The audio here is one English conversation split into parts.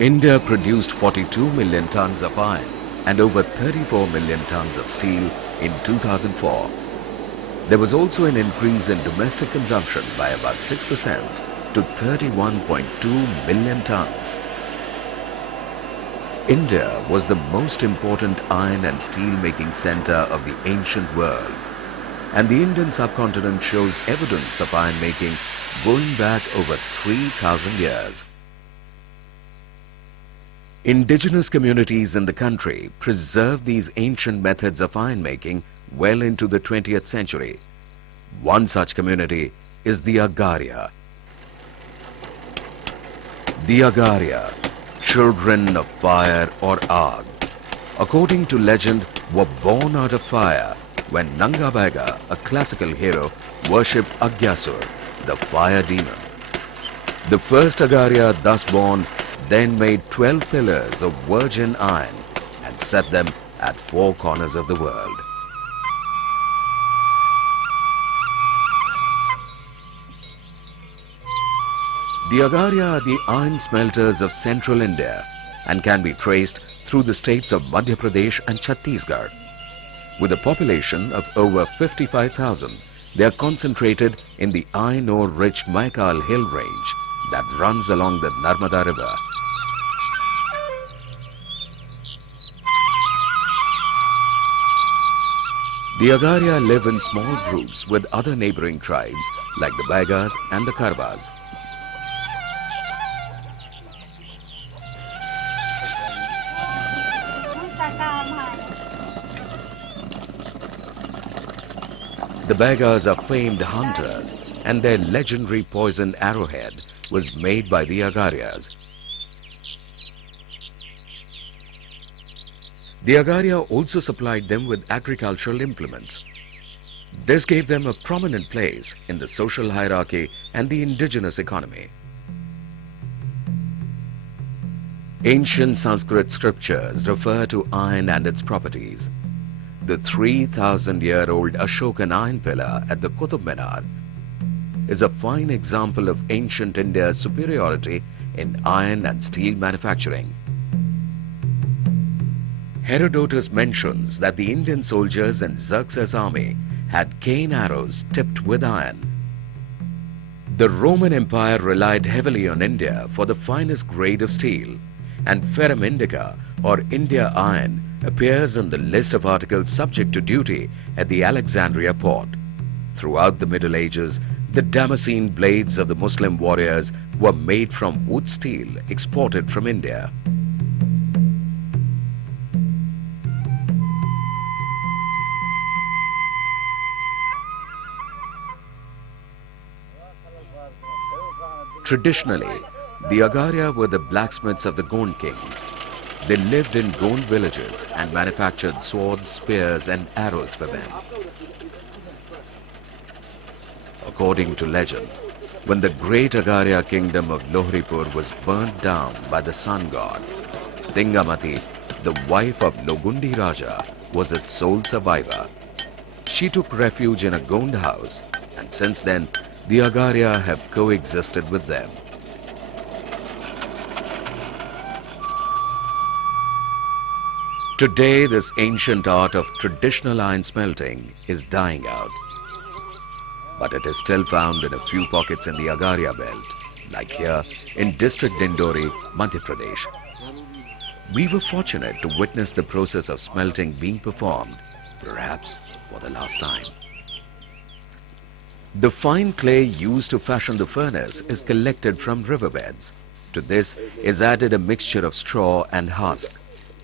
India produced 42 million tons of iron and over 34 million tons of steel in 2004. There was also an increase in domestic consumption by about 6% to 31.2 million tons. India was the most important iron and steel making center of the ancient world, and the Indian subcontinent shows evidence of iron making going back over 3,000 years. Indigenous communities in the country preserved these ancient methods of iron making well into the 20th century. One such community is the Agaria. The Agaria, children of fire or Ag, according to legend, were born out of fire when Nanga Baiga, a classical hero, worshipped Agyasur, the fire demon. The first Agaria thus born then made 12 pillars of virgin iron and set them at 4 corners of the world. The Agaria are the iron smelters of central India and can be traced through the states of Madhya Pradesh and Chhattisgarh. With a population of over 55,000, they are concentrated in the iron ore-rich Maikal hill range that runs along the Narmada river. The Agaria live in small groups with other neighboring tribes like the Baigas and the Karwas. The Baigas are famed hunters, and their legendary poisoned arrowhead was made by the Agarias. The Agaria also supplied them with agricultural implements. This gave them a prominent place in the social hierarchy and the indigenous economy. Ancient Sanskrit scriptures refer to iron and its properties. The 3,000-year-old Ashokan iron pillar at the Qutub Minar is a fine example of ancient India's superiority in iron and steel manufacturing. Herodotus mentions that the Indian soldiers in Xerxes' army had cane arrows tipped with iron. The Roman Empire relied heavily on India for the finest grade of steel, and ferrum indica or India iron appears on the list of articles subject to duty at the Alexandria port. Throughout the Middle Ages, the Damascene blades of the Muslim warriors were made from wood steel exported from India. Traditionally, the Agaria were the blacksmiths of the Gond kings. They lived in Gond villages and manufactured swords, spears and arrows for them. According to legend, when the great Agaria kingdom of Lohripur was burnt down by the sun god, Dingamati, the wife of Logundi Raja, was its sole survivor. She took refuge in a Gond house, and since then the Agaria have coexisted with them. Today, this ancient art of traditional iron smelting is dying out, but it is still found in a few pockets in the Agaria belt, like here in district Dindori, Madhya Pradesh. We were fortunate to witness the process of smelting being performed, perhaps for the last time. The fine clay used to fashion the furnace is collected from riverbeds. To this is added a mixture of straw and husk.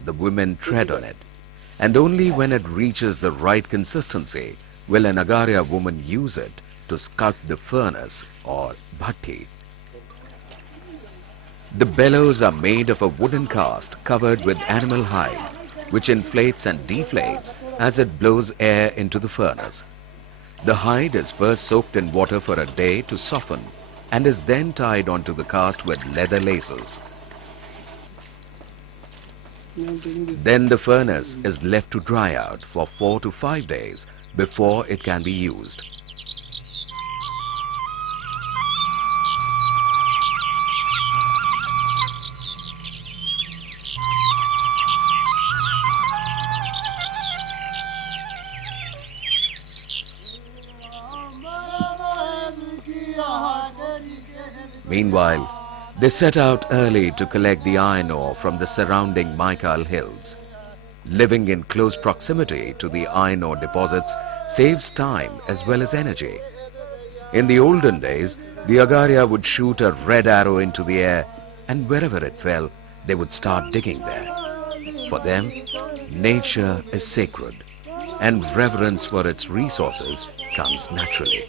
The women tread on it, and only when it reaches the right consistency will an Agaria woman use it to sculpt the furnace or bhatti. The bellows are made of a wooden cast covered with animal hide, which inflates and deflates as it blows air into the furnace. The hide is first soaked in water for a day to soften and is then tied onto the cast with leather laces. Then the furnace is left to dry out for 4 to 5 days before it can be used. Meanwhile, they set out early to collect the iron ore from the surrounding Maikal hills. Living in close proximity to the iron ore deposits saves time as well as energy. In the olden days, the Agaria would shoot a red arrow into the air, and wherever it fell, they would start digging there. For them, nature is sacred, and reverence for its resources comes naturally.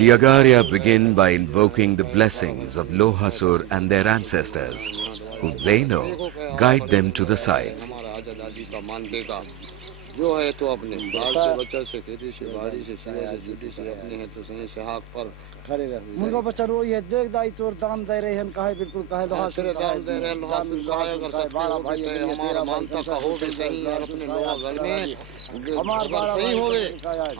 The Agaria begin by invoking the blessings of Lohasur and their ancestors, who they know guide them to the sites. जो है तो अपने बाल से बच्चा से खेती से बाड़ी से सिवा से जुटी से अपने हैं तो सही से हाथ पर खड़े रह मुर्गा बच्चा रोई है देख दाई तोर दाम दे रहे हैं कहे बिल्कुल कहे लोहा से दाम दे रहे लोहा से कहे अगर बाड़ा भाई हमारा मानता का हो भी सही और अपने लोहा घर में हमार बाड़ा सही होवे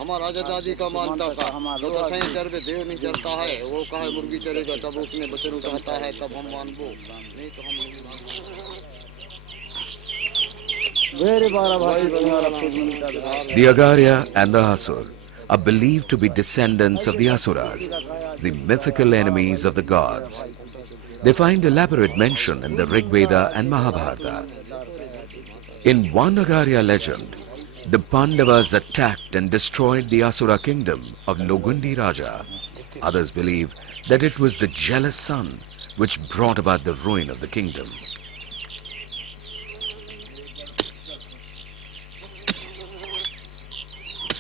हमारा आजा दादी का मानता का जो तो सही चर पे देव नहीं चलता है वो कहे मुर्गी चरेगा तब उसने बछरू कहता है तब हम मानबो नहीं तो हम नहीं मानबो. The Agaria and the Asur are believed to be descendants of the Asuras, the mythical enemies of the gods. They find elaborate mention in the Rig Veda and Mahabharata. In one Agaria legend, the Pandavas attacked and destroyed the Asura kingdom of Nogundi Raja. Others believe that it was the jealous sun which brought about the ruin of the kingdom.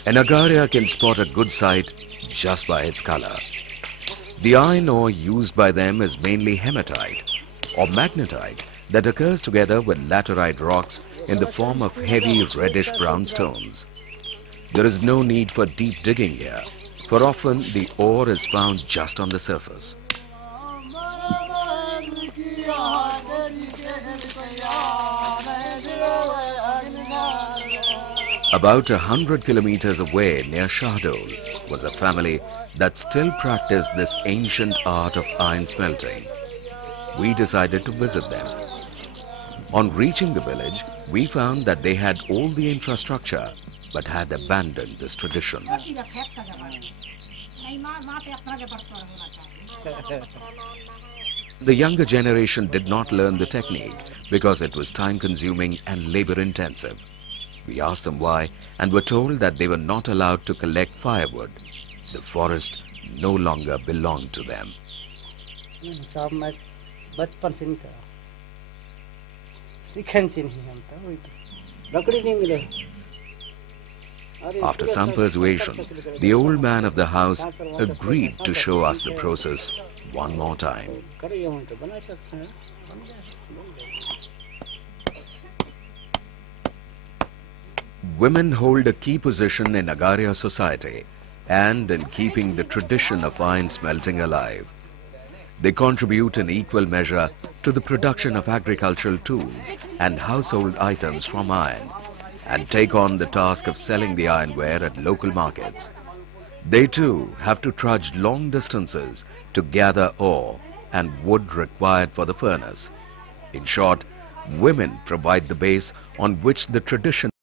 An Agaria can spot a good site just by its color. The iron ore used by them is mainly hematite or magnetite that occurs together with laterite rocks in the form of heavy reddish-brown stones. There is no need for deep digging here, for often the ore is found just on the surface. About 100 kilometers away near Shahdol was a family that still practiced this ancient art of iron smelting. We decided to visit them. On reaching the village, we found that they had all the infrastructure but had abandoned this tradition. The younger generation did not learn the technique because it was time-consuming and labor-intensive. We asked them why and were told that they were not allowed to collect firewood. The forest no longer belonged to them. After some persuasion, the old man of the house agreed to show us the process one more time. Women hold a key position in Agaria society and in keeping the tradition of iron smelting alive. They contribute in equal measure to the production of agricultural tools and household items from iron and take on the task of selling the ironware at local markets. They too have to trudge long distances to gather ore and wood required for the furnace. In short, women provide the base on which the tradition